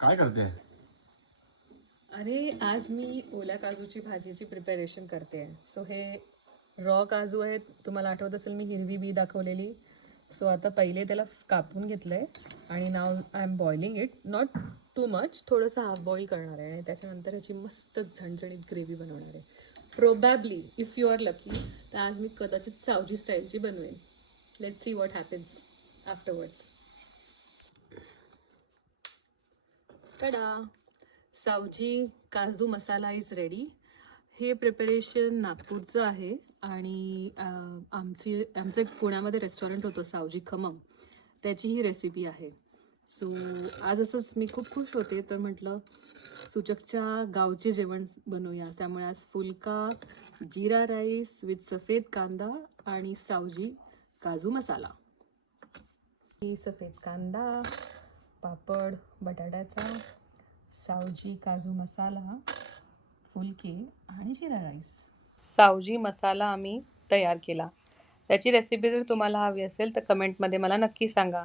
काय करते? अरे आज मी ओल्या काजूची भाजीची प्रिपरेशन करते. सो हे रॉ काजू आहेत. तुम्हाला आठवत असेल मी हिरवी बी दाखवलेली. सो आता पहिले त्याला कापून घेतलंय आणि नाव I am boiling it. Not too much, थोडंसं हाफ बॉईल करणार आहे आणि त्याच्यानंतर ह्याची मस्त झणझणीत ग्रेव्ही बनवणार आहे. Probably if you are lucky तर आज मी कदाचित सावजी स्टाईलची बनवेन. Let's see what happens afterwards. Tada! Saoji kaju masala is ready. हे प्रिपरेशन नागपूरचं आहे आणि आमचं एक पुण्यामध्ये रेस्टॉरंट होतं सावजी खमम, त्याची ही रेसिपी आहे. सो आज असंच मी खूप खुश होते तर म्हटलं सूचकच्या गावचे जेवण बनवूया. त्यामुळे आज फुलका जिरा राईस विथ सफेद कांदा आणि सावजी काजू मसाला. ही सफेद कांदा, पापड बटाट्याचा, सावजी काजू मसाला, फुलके आणि जिरा राईस. सावजी मसाला आम्ही तयार केला. त्याची रेसिपी जर तुम्हाला हवी असेल तर कमेंटमध्ये मला नक्की सांगा.